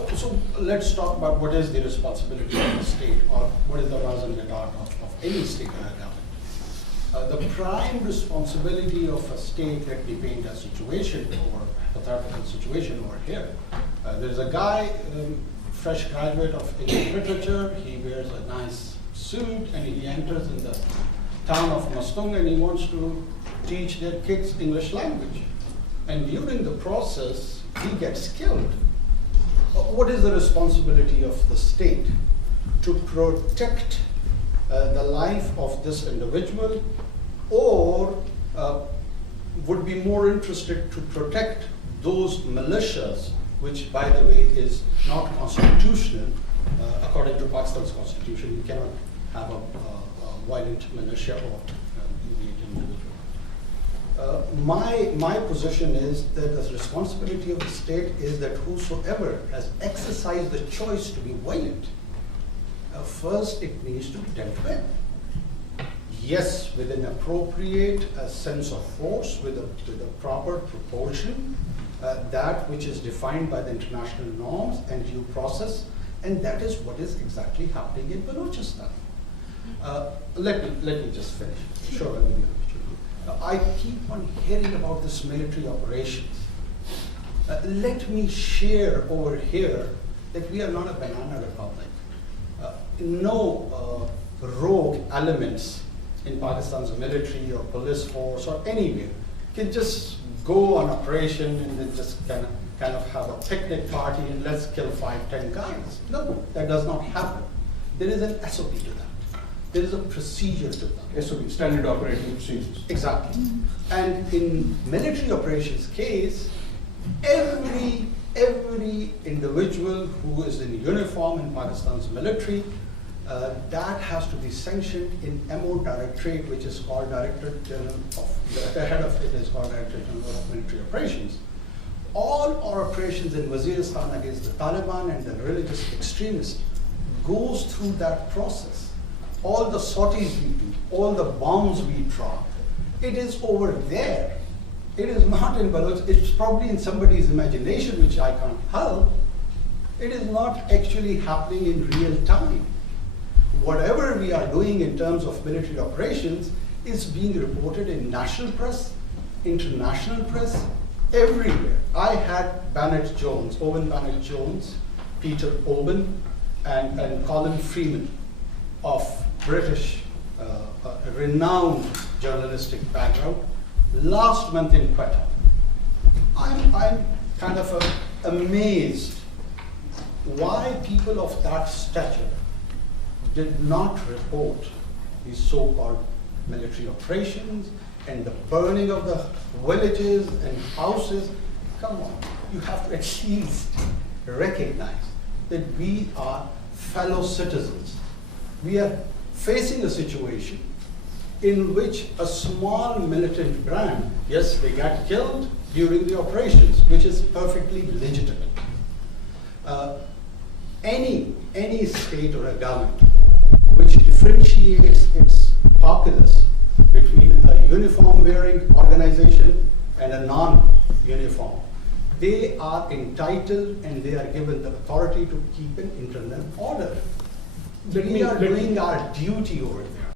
So let's talk about what is the responsibility of the state, or what is the raison d'etre of any state or a government. The prime responsibility of a state, let me paint a situation or hypothetical situation over here. There's a guy, fresh graduate of English literature, he wears a nice suit and he enters in the town of Mastung and he wants to teach their kids English language. And during the process, he gets killed. What is the responsibility of the state? To protect the life of this individual, or would be more interested to protect those militias, which by the way is not constitutional. According to Pakistan's constitution, you cannot have a violent militia or immediate individual. My position is that the responsibility of the state is that whosoever has exercised the choice to be violent, first it needs to be dealt with. Yes, with an appropriate sense of force, with a proper proportion, that which is defined by the international norms and due process, and that is what is exactly happening in Balochistan. Let me just finish. Sure, I'll give you an opportunity. I keep on hearing about this military operations. Let me share over here that we are not a banana republic. No rogue elements in Pakistan's military or police force or anywhere can just go on operation and then just kind of have a picnic party and let's kill 5-10 guys. No, that does not happen. There is an SOP to that. There is a procedure to that. SOP, standard operating procedures. Exactly. And in military operations case, every individual who is in uniform in Pakistan's military, that has to be sanctioned in MO Directorate, which is called Director General of, the head of it is called Director General of Military Operations. All our operations in Waziristan against the Taliban and the religious extremists goes through that process. All the sorties we do, all the bombs we drop, it is over there. It is not in Baloch, it's probably in somebody's imagination, which I can't help. It is not actually happening in real time. Whatever we are doing in terms of military operations is being reported in national press, international press, everywhere. I had Owen Bennett Jones, Peter Owen, and Colin Freeman of British renowned journalistic background last month in Quetta. I'm kind of amazed why people of that stature did not report these so-called military operations and the burning of the villages and houses. Come on, you have to at least recognize that we are fellow citizens. We are facing a situation in which a small militant brand, yes, they got killed during the operations, which is perfectly legitimate. Any state or a government which differentiates its populace between a uniform-wearing organization and a non-uniform, they are entitled and they are given the authority to keep an internal order. We are doing our duty over there.